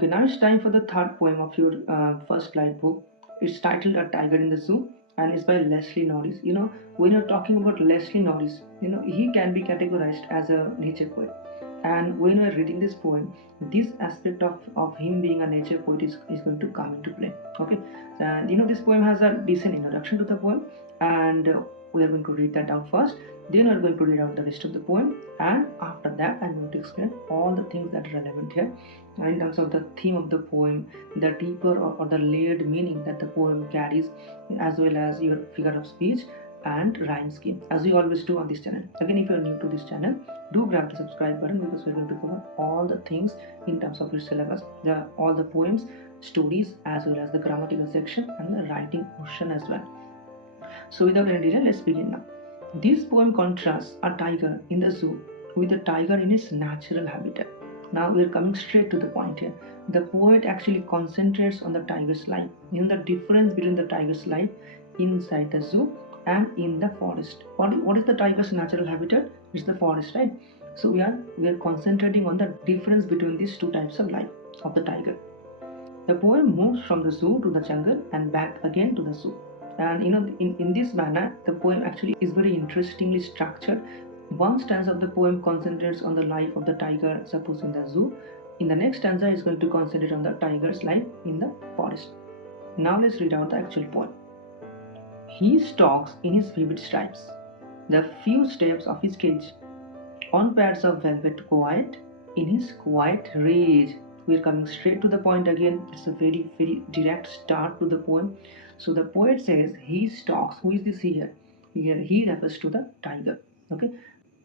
Okay, now it's time for the third poem of your first light book. It's titled A Tiger in the Zoo and it's by Leslie Norris. When you're talking about Leslie Norris, he can be categorized as a nature poet. And when we're reading this poem, this aspect of him being a nature poet is going to come into play. Okay, and this poem has a decent introduction to the poem, and we are going to read that out first. Then we are going to read out the rest of the poem, and after that, I'm going to explain all the things that are relevant here in terms of the theme of the poem, the deeper or the layered meaning that the poem carries, as well as your figure of speech and rhyme scheme, as we always do on this channel. Again, if you are new to this channel, do grab the subscribe button because we're going to cover all the things in terms of your syllabus, all the poems, stories, as well as the grammatical section and the writing portion as well. So without any delay, let's begin now. This poem contrasts a tiger in the zoo with a tiger in its natural habitat. Now we are coming straight to the point here. The poet actually concentrates on the tiger's life, the difference between the tiger's life inside the zoo and in the forest. What is the tiger's natural habitat? It's the forest, right? So we are concentrating on the difference between these two types of life of the tiger. The poem moves from the zoo to the jungle and back again to the zoo. And in this manner, the poem actually is very interestingly structured. One stanza of the poem concentrates on the life of the tiger, suppose in the zoo. In the next stanza, is going to concentrate on the tiger's life in the forest. Now let's read out the actual poem. He stalks in his vivid stripes, the few steps of his cage, on pads of velvet quiet, in his quiet rage. We're coming straight to the point again. It's a very, very direct start to the poem. So the poet says he stalks. Who is this here? Here he refers to the tiger. Okay.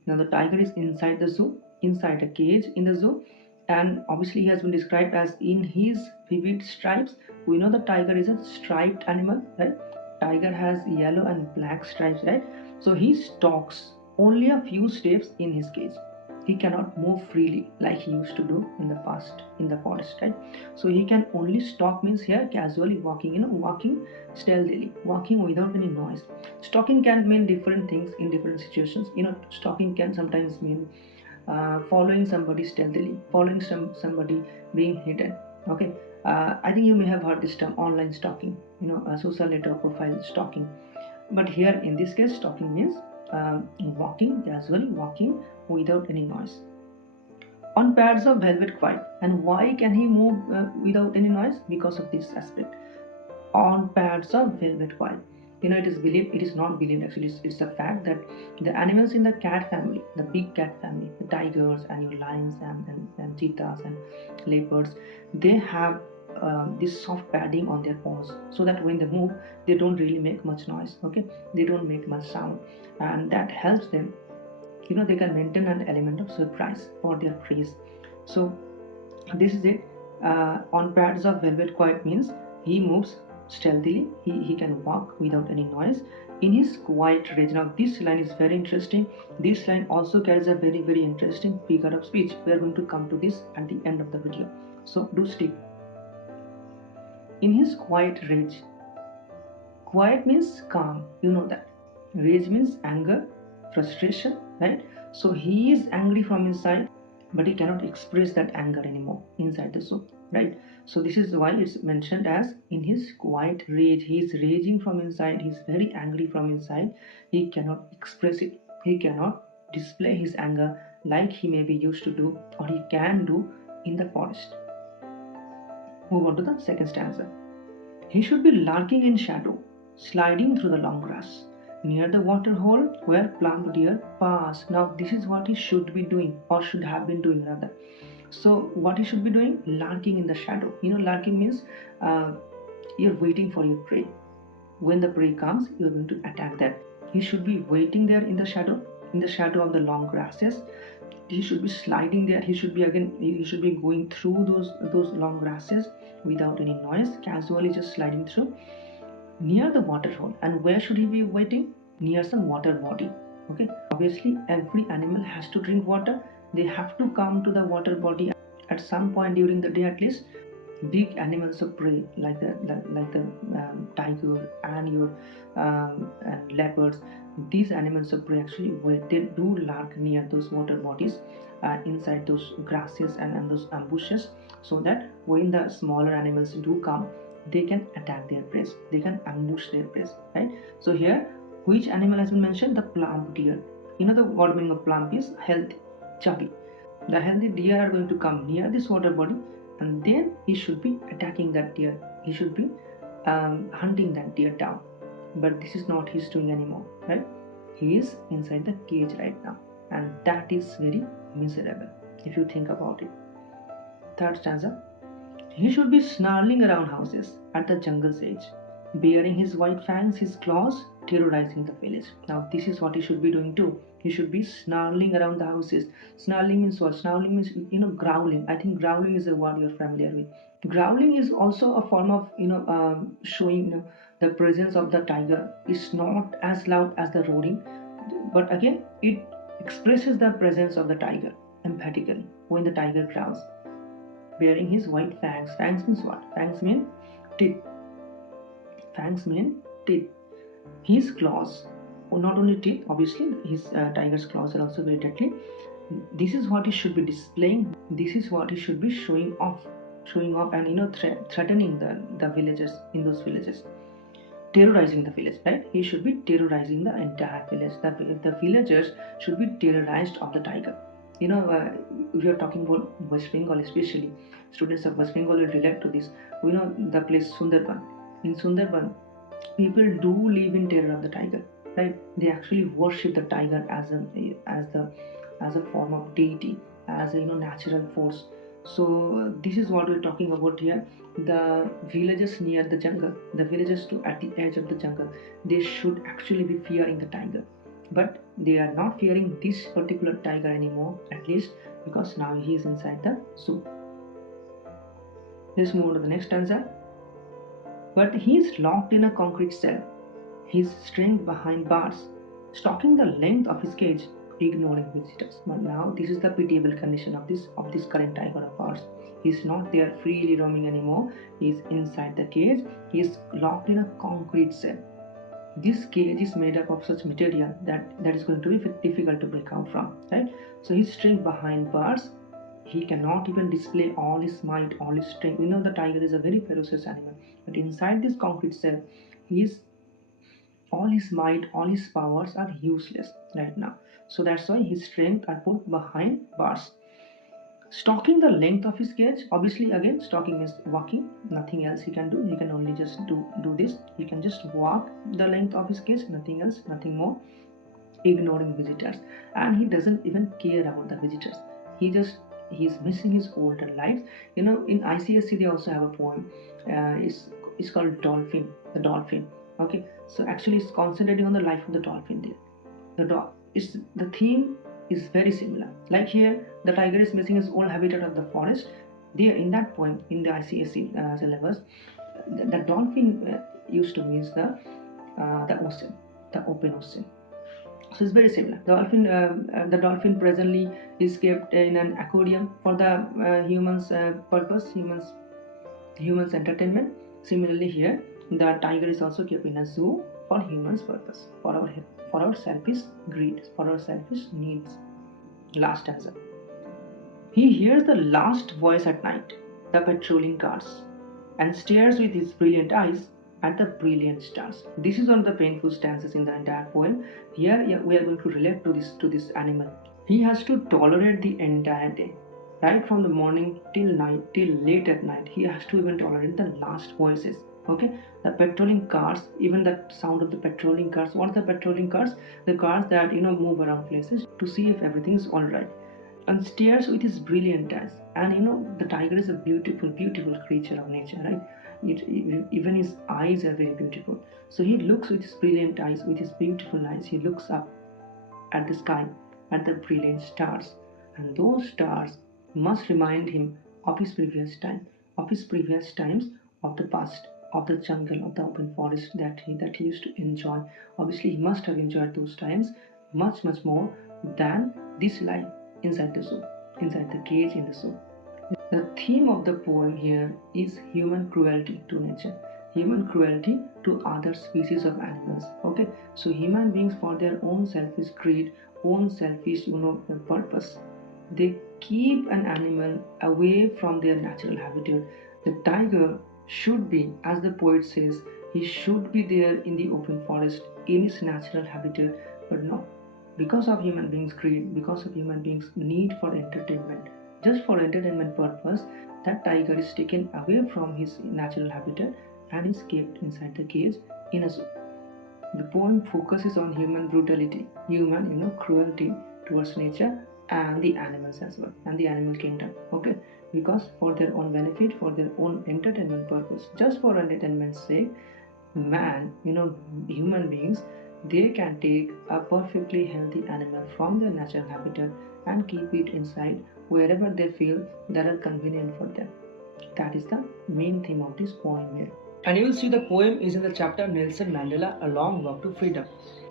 Now the tiger is inside the zoo, inside a cage in the zoo, and obviously he has been described as in his vivid stripes. We know the tiger is a striped animal, right? Tiger has yellow and black stripes, right? So he stalks only a few steps in his cage. He cannot move freely like he used to do in the past in the forest, right? So he can only stalk means here casually walking, walking stealthily, walking without any noise. Stalking can mean different things in different situations. Stalking can sometimes mean following somebody stealthily, following somebody being hidden. Okay, I think you may have heard this term online stalking, social network profile stalking. But here in this case, stalking means walking casually, walking without any noise on pads of velvet quiet. And why can he move without any noise? Because of this aspect, on pads of velvet quiet. It is believed, it is not believed actually, it's a fact that the animals in the cat family, the big cat family, the tigers and your lions and cheetahs and leopards, they have this soft padding on their paws, so that when they move they don't really make much noise. Okay, they don't make much sound, and that helps them, they can maintain an element of surprise for their prey. So this is it. On pads of velvet quiet means he moves stealthily, he can walk without any noise in his quiet rage. Now this line is very interesting. This line also carries a very, very interesting figure of speech. We are going to come to this at the end of the video, so do stick. In his quiet rage. Quiet means calm, that. Rage means anger, frustration, right? So he is angry from inside, but he cannot express that anger anymore inside the zoo, right? So this is why it's mentioned as in his quiet rage. He is raging from inside, he's very angry from inside. He cannot express it, he cannot display his anger like he may be used to do, or he can do in the forest. Move on to the second stanza. He should be lurking in shadow, sliding through the long grass, near the water hole where plump deer pass. Now this is what he should be doing, or should have been doing rather. So what he should be doing? Lurking in the shadow. Lurking means you're waiting for your prey. When the prey comes, you're going to attack that. He should be waiting there in the shadow of the long grasses. He should be sliding there. He should be going through those long grasses without any noise, casually just sliding through, near the water hole. And where should he be waiting? Near some water body. Okay, obviously every animal has to drink water. They have to come to the water body at some point during the day at least. big animals of prey like the tiger and your and leopards. These animals of prey actually they do lurk near those water bodies, inside those grasses and those ambushes, so that when the smaller animals do come, they can attack their prey, they can ambush their prey, right? So here, which animal has been mentioned? The plump deer. You know the word meaning of plump is healthy, chubby. The healthy deer are going to come near this water body, and then he should be attacking that deer. He should be hunting that deer down. But this is not he's doing anymore, right? He is inside the cage right now, and that is very miserable if you think about it. Third stanza. He should be snarling around houses at the jungle's edge, baring his white fangs, his claws, terrorizing the village. Now, this is what he should be doing too. He should be snarling around the houses. Snarling means what? Snarling means, growling. I think growling is a word you're familiar with. Growling is also a form of, showing, the presence of the tiger. It's not as loud as the roaring, but again, it expresses the presence of the tiger emphatically when the tiger growls, bearing his white fangs. Fangs means what? Fangs mean teeth. Fangs mean teeth. His claws, not only teeth, obviously, his tiger's claws are also very deadly. This is what he should be displaying. This is what he should be showing off, and threatening the villagers in those villages, terrorizing the village. Right? He should be terrorizing the entire village. The villagers should be terrorized of the tiger. We are talking about West Bengal, especially students of West Bengal will relate to this. We know the place Sundarban. In Sundarban, people do live in terror of the tiger, right? They actually worship the tiger as a form of deity, as a natural force. So this is what we're talking about here. The villages near the jungle, the villages at the edge of the jungle, they should actually be fearing the tiger, but they are not fearing this particular tiger anymore, at least because now he is inside the zoo. Let's move on to the next stanza. But he is locked in a concrete cell, his strength behind bars, stalking the length of his cage, ignoring visitors. But now this is the pitiable condition of this current tiger of ours. He is not there freely roaming anymore. He is inside the cage. He is locked in a concrete cell. This cage is made up of such material that is going to be difficult to break out from, right? So he's string behind bars. He cannot even display all his might, all his strength. We know the tiger is a very ferocious animal, but inside this concrete cell, he's all his might, all his powers are useless right now. So that's why his strength are put behind bars. Stalking the length of his cage, obviously again stalking is walking, nothing else he can do. He can only just do this. He can just walk the length of his cage, nothing else, nothing more. Ignoring visitors, and he doesn't even care about the visitors. He's missing his older lives. In ICSE they also have a poem. It's called Dolphin, the Dolphin. Okay, so actually it's concentrating on the life of the dolphin there. The theme is very similar. Like here, the tiger is missing his old habitat of the forest. There, in that poem, in the ICSE syllabus, the dolphin used to mean the ocean, the open ocean. So it's very similar. The dolphin presently is kept in an aquarium for the humans' purpose, humans' entertainment. Similarly, here the tiger is also kept in a zoo for humans' purpose, for our selfish greed, for our selfish needs. Last answer. He hears the last voice at night, the patrolling cars, and stares with his brilliant eyes at the brilliant stars. This is one of the painful stanzas in the entire poem. Here we are going to relate to this animal. He has to tolerate the entire day, right from the morning till night, till late at night. He has to even tolerate the last voices. Okay, the patrolling cars, even the sound of the patrolling cars. What are the patrolling cars? The cars that move around places to see if everything is all right, and stares with his brilliant eyes. And the tiger is a beautiful, beautiful creature of nature, right? Even his eyes are very beautiful. So he looks with his brilliant eyes, with his beautiful eyes. He looks up at the sky, at the brilliant stars, and those stars must remind him of his previous time, of his previous times, of the past, of the jungle, of the open forest that he used to enjoy. Obviously, he must have enjoyed those times much, much more than this life inside the zoo, inside the cage in the zoo. The theme of the poem here is human cruelty to nature, human cruelty to other species of animals. Okay, so human beings, for their own selfish greed, own selfish, purpose, they keep an animal away from their natural habitat. The tiger should be, as the poet says, he should be there in the open forest in his natural habitat, but no, because of human beings' greed, because of human beings' need for entertainment, just for entertainment purpose, that tiger is taken away from his natural habitat and is kept inside the cage in a zoo. The poem focuses on human brutality, human, cruelty towards nature and the animals as well, and the animal kingdom. Okay, because for their own benefit, for their own entertainment purpose, just for entertainment's sake, man, human beings, they can take a perfectly healthy animal from their natural habitat and keep it inside wherever they feel that are convenient for them. That is the main theme of this poem here. And you will see the poem is in the chapter Nelson Mandela, A Long Walk to Freedom,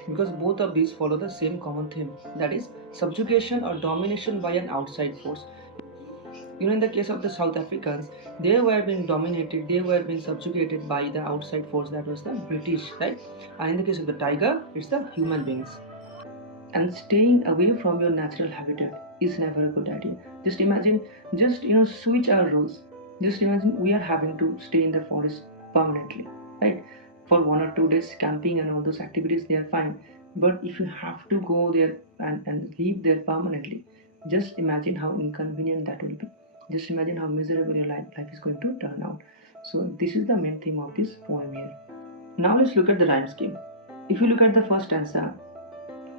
because both of these follow the same common theme, that is subjugation or domination by an outside force. In the case of the South Africans, they were being dominated, they were being subjugated by the outside force, that was the British, right? And in the case of the tiger, it's the human beings. And staying away from your natural habitat is never a good idea. Just imagine, switch our roles. Just imagine we are having to stay in the forest permanently, right? For 1 or 2 days, camping and all those activities, they are fine. But if you have to go there and live there permanently, just imagine how inconvenient that will be. Just imagine how miserable your life is going to turn out. So this is the main theme of this poem here. Now let's look at the rhyme scheme. If you look at the first stanza,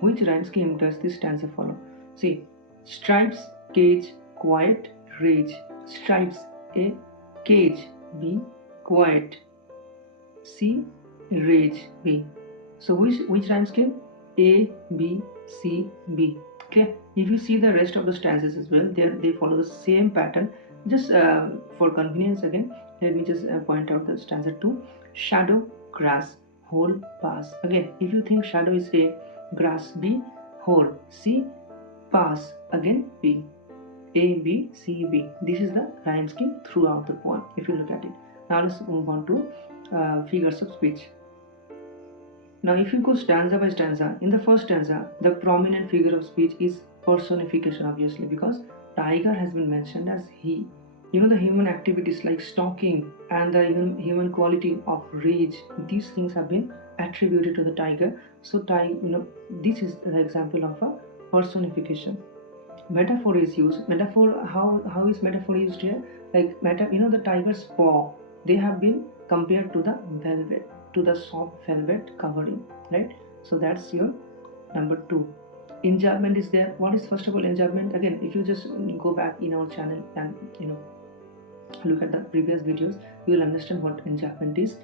which rhyme scheme does this stanza follow? See, stripes, cage, quiet, rage. Stripes, A, cage, B, quiet, C, rage, B. So which rhyme scheme? A, B, C, B. Okay. If you see the rest of the stanzas as well, they follow the same pattern. Just for convenience again, let me just point out the stanza 2. Shadow, grass, hole, pass. Again, if you think shadow is A, grass B, hole C, pass again B. A, B, C, B. This is the rhyme scheme throughout the poem if you look at it. Now let's move on to figures of speech. Now if you go stanza by stanza, in the first stanza, the prominent figure of speech is personification, obviously, because tiger has been mentioned as he. The human activities like stalking and the human quality of rage, these things have been attributed to the tiger. So this is the example of a personification. Metaphor is used. Metaphor, how is metaphor used here? Like the tiger's paw, they have been compared to the velvet, to the soft velvet covering, right? So that's your number 2. Enjambment is there. What is first of all enjambment? Again, if you just go back in our channel and look at the previous videos, you will understand what enjambment is.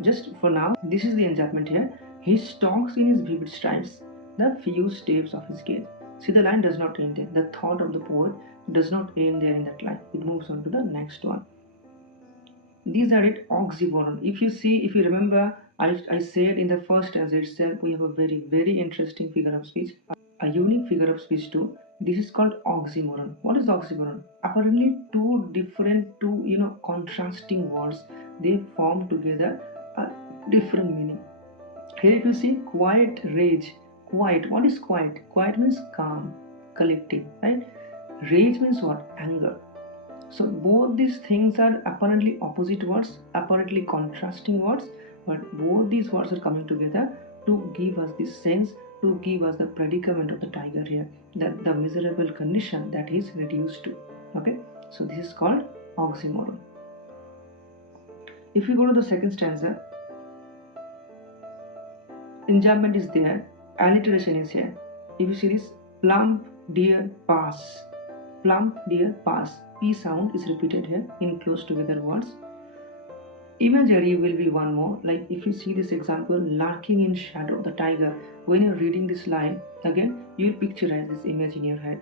Just for now, this is the enjambment here. He stalks in his vivid stripes the few steps of his cage. See, the line does not end there. The thought of the poet does not end there in that line. It moves on to the next one. These are it oxymoron. If you remember, I said in the first stanza itself, we have a very, very interesting figure of speech, a unique figure of speech too. This is called oxymoron. What is oxymoron? Apparently two different, contrasting words, they form together a different meaning. Here if you see quiet, rage. Quiet, what is quiet? Quiet means calm, collective, right? Rage means what? Anger. So both these things are apparently opposite words, apparently contrasting words, but both these words are coming together to give us this sense, to give us the predicament of the tiger here, that the miserable condition that he is reduced to. Okay, so this is called oxymoron. If you go to the second stanza, enjambment is there, alliteration is here. If you see this, plump deer pass, plump deer pass. P sound is repeated here in close together words. Imagery will be one more. Like if you see this example, lurking in shadow, the tiger. When you're reading this line, again, you'll picturize this image in your head.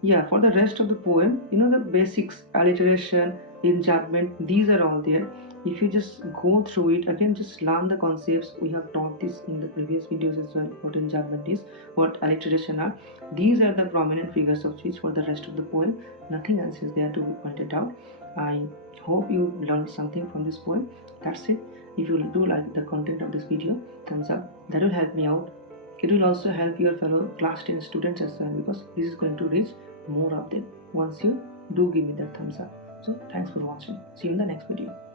Yeah, for the rest of the poem, the basics, alliteration, enchantment, these are all there. If you just go through it again, just learn the concepts. We have taught this in the previous videos as well, what enchantment is, what alliteration are. These are the prominent figures of speech. For the rest of the poem, nothing else is there to be pointed out. I hope you learned something from this poem. That's it. If you do like the content of this video, thumbs up. That will help me out. It will also help your fellow class 10 students as well, because this is going to reach more of them once you do give me that thumbs up. So thanks for watching. See you in the next video.